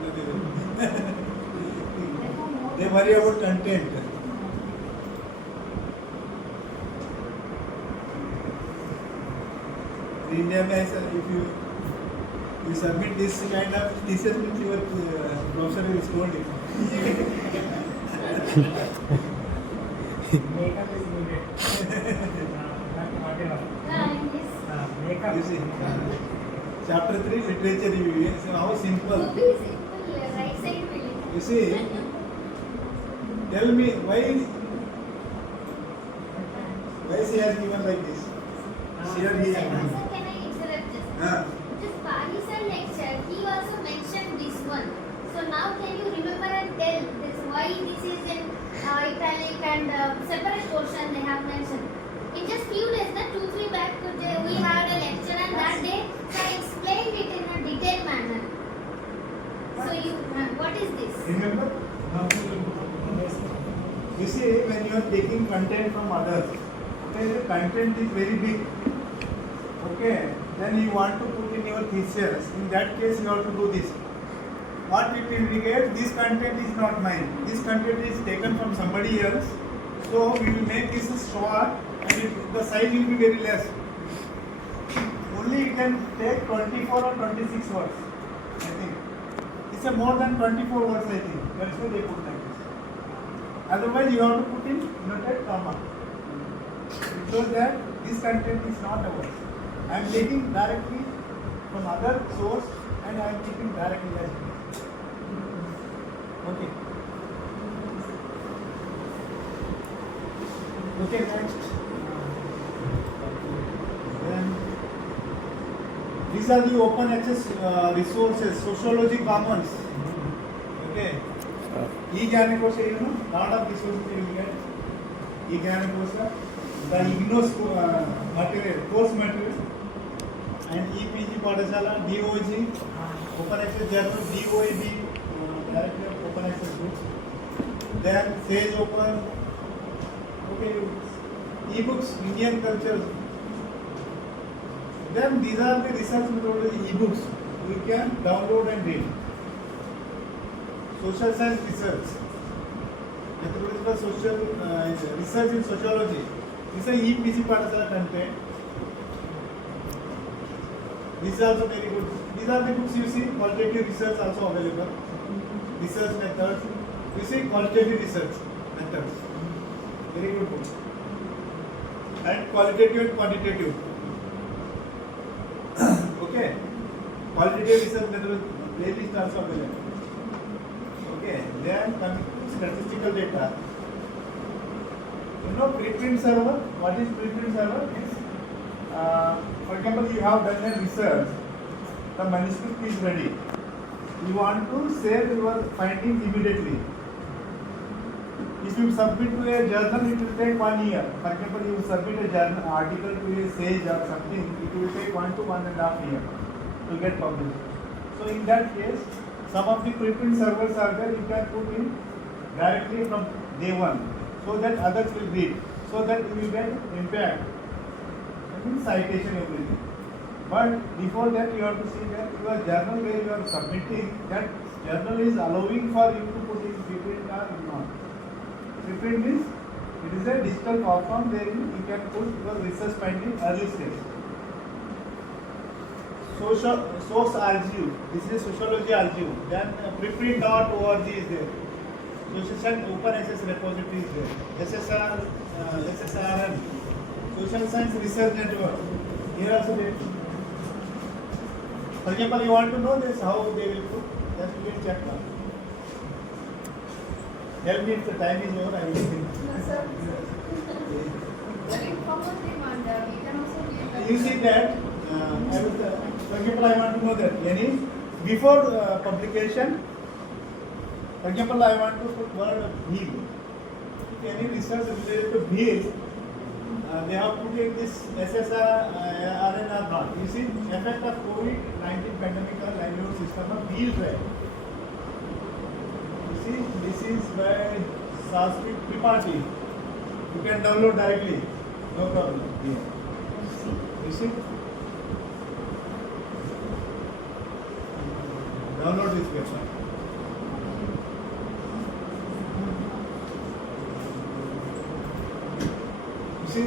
They worry about content. In India, if you submit this kind of thesis, which your professor will scold you. Makeup is needed. Whatever. In this. Makeup. You see, chapter 3, literature review. So how simple. Would be simple, right side will. You see, tell me why she has given like this? Here he Sir, has. can I interrupt this? This Pakistan lecture, he also mentioned this one. So now can you remember and tell this why this is in italic and separate portion they have mentioned. In just few days, 2-3 back, we had a lecture and that day I explained it in a detailed manner. So you, what is this? Remember? You see, when you are taking content from others, okay, the content is very big. Okay, then you want to put in your thesis. In that case, you have to do this. What it will indicate? This content is not mine. This content is taken from somebody else. So we will make this short, and the size will be very less. Only you can take 24 or 26 words. I think it's a more than 24 words. I think that's why they put like this. Otherwise, you have to put in noted comma. It shows that this content is not ours. I am taking directly from other source and I am keeping directly as well. Okay. Okay, next. Then these are the open access resources, sociology commons. Okay. E-Janakosa, you know, lot of resources you will get. E-Janakosa, the IGNOS material, course material, and EPG Padasala, DOG, Open Access Journal, DOAB, Directory of Open Access Books. Then Sage Open, okay, e-books, Indian culture. Then these are the research methodology e-books we can download and read. Social science research, methodological social research in sociology. This is EPC Padasala content. This is also very good. These are the books you see. Qualitative research also available. Research methods. You see qualitative research methods. Very good book. And qualitative and quantitative. Okay. Qualitative research methods playlist also available. Okay. Then coming to statistical data. You know preprint server. What is preprint server? It's for example, you have done a research. The manuscript is ready. You want to save your findings immediately. If you submit to a journal, it will take 1 year. For example, you submit a journal article to a Sage or something, it will take 1 to 1.5 years to get published. So in that case, some of the preprint servers are there. You can put in directly from day one, so that others will read, so that you will get impact. Citation everything. But before that you have to see that your journal where you are submitting, that journal is allowing for you to put in preprint or not. Preprint means it is a digital platform where you can put your research finding early stage. Source archive, this is sociology archive. Then preprint.org is there. Social open access repository is there. SSRN. Social Science Research Network. Here also they. For example, you want to know this how they will put. Just you can check now. Tell me if the time is over. I will think. No, sir. Very informative and we can also read. You see that. For example, I want to know that before publication. For example, I want to put word heal. If any research related to heal. They have put in this SSRN or not. You see, effect of COVID-19 pandemic on livelihood system of wheel drive. You see, this is by Sanskrit Tripathi. You can download directly, no problem. Here. You see? Download this paper. You see?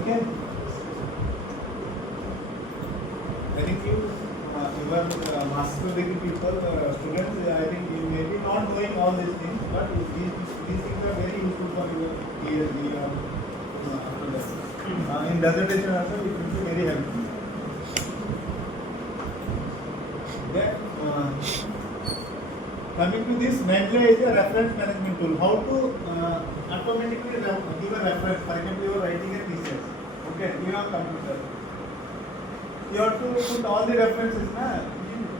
Okay. I think you are master degree people, students. I think you may be not knowing all these things, but these things are very useful for your in dissertation also it will be very helpful. Then coming to this, Mendeley is a reference management tool. How to automatically give a reference? For example, you are writing a thesis. Okay, you have computer. You have to put all the references,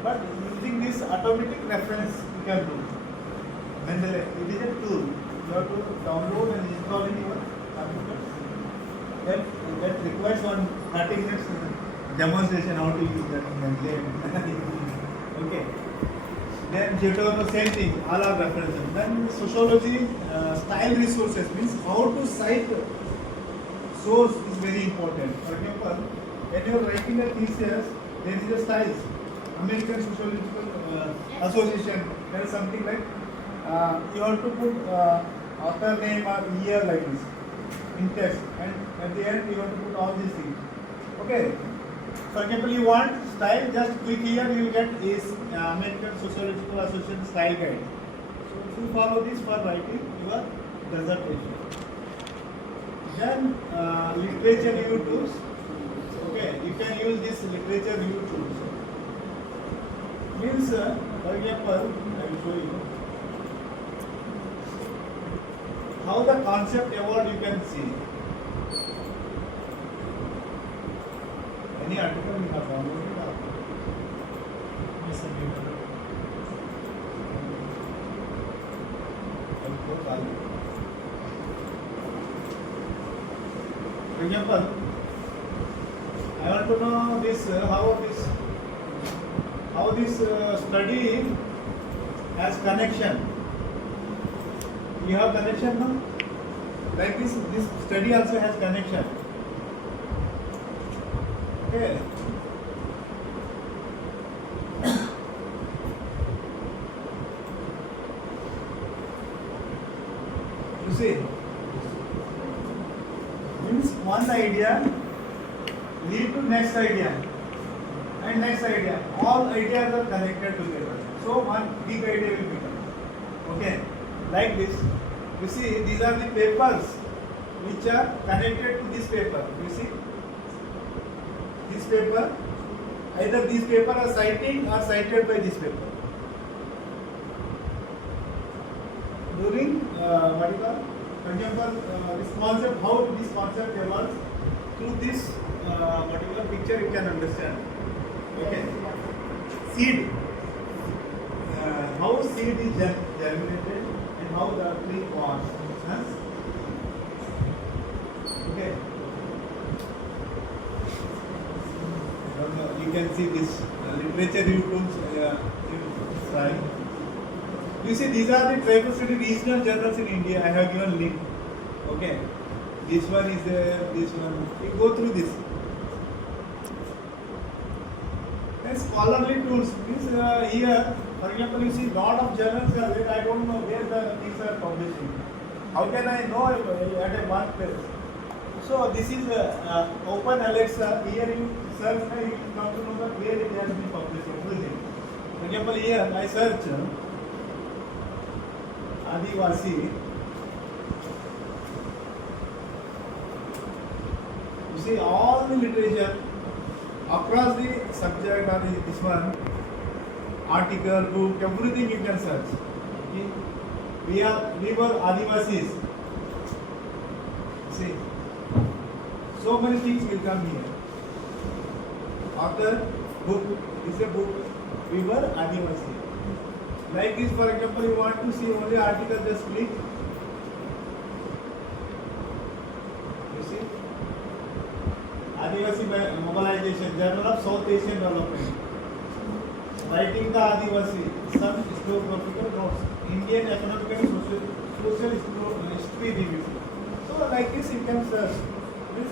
but using this automatic reference you can do. Mendeley, it is a tool. You have to download and install in your computer. That requires one 30 minutes demonstration how to use that Mendeley. Okay. Then Jitoro, same thing, all are references. Then sociology, style resources means how to cite source is very important. For example, when you are writing a thesis, there is a style. American Sociological Association, there is something like you have to put author name or year like this in text, and at the end you have to put all these things. Okay. For example, you want style, just click here, you will get is American Sociological Association style guide. So if you follow this for writing your dissertation. Then literature review tools. Okay, you can use this literature review tools. Means, for example, I will show you how the concept award you can see. Any article you have downloaded? Yes, sir. For example, I want to know this how this study has connection. You have connection, no? Like this study also has connection. Okay. You see, means one idea lead to next idea and next idea. All ideas are connected together. So one big idea will become. Okay, like this. You see, these are the papers which are connected to this paper. You see, this paper, either these paper are citing or cited by this paper. During what you call, for example, this concept, how this concept evolves through this particular picture you can understand. Okay, seed, how seed is germinated and how the tree forms. Okay. You can see this literature review tools style. You see, these are the tribal study regional journals in India. I have given link. Okay, this one is there, this one. You go through this. And scholarly tools means here, for example, you see lot of journals are there. I don't know where the things are publishing. How can I know at a one place? So this is Open Alexa. Here you search, you will come to know that where it has been published. Everything. For example, here I search Adivasi. You see all the literature across the subject or this one, article, book, everything you can search. Okay. We were Adivasis. See, so many things will come here. Author, book, this is a book. We were Adivasi. Like this, for example, you want to see only article, just click. You see, Adivasi Mobilization, Journal of South Asian Development. Writing the Adivasi, some historiographical notes, Indian Economic and Social History Review. So like this you can search.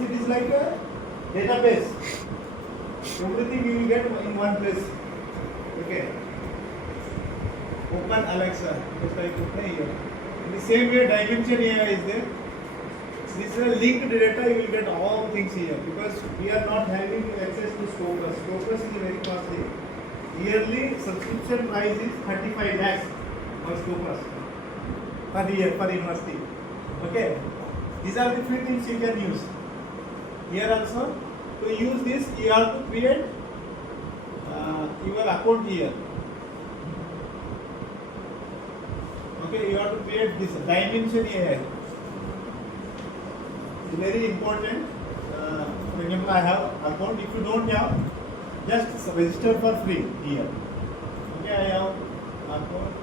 It is like a database. Everything you will get in one place. Okay. Open Alexa. Just like open here. In the same way, dimension AI is there. This is a linked data. You will get all things here because we are not having access to Scopus. Scopus is very costly. Yearly subscription price is 35 lakhs for Scopus per year per university. Okay. These are the few things you can use. Here also, to use this, you have to create your account here. Okay, you have to create this dimension AI. It's very important. For example, I have account. If you don't have, just register for free here. Okay, I have account.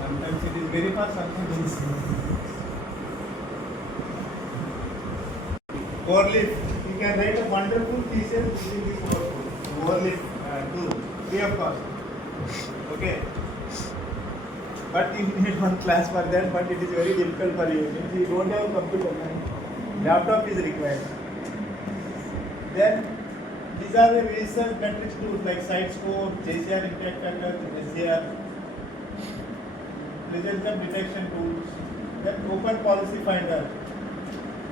Sometimes it is very fast, sometimes it is overleaf. You can write a wonderful thesis using this overleaf tool, free of cost. Okay. But you need one class for that, but it is very difficult for you. If you don't have a computer, laptop is required. Then these are the research metrics tools like SiteScope, JCR Impact Factor, SCR. Presentation detection tools, then open policy finder,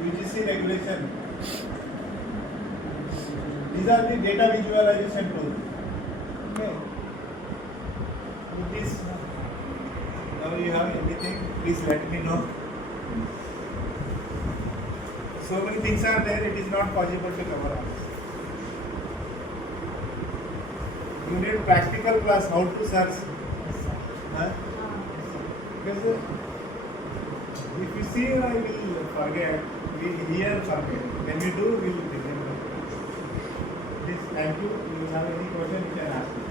UGC regulation. These are the data visualization tools. Okay. With this, now you have anything, please let me know. So many things are there, it is not possible to cover all. You need practical class, how to search. Huh? Because if you see, I will forget. We hear forget. When you do, we will remember. Please, thank you. If you have any question, you can ask me.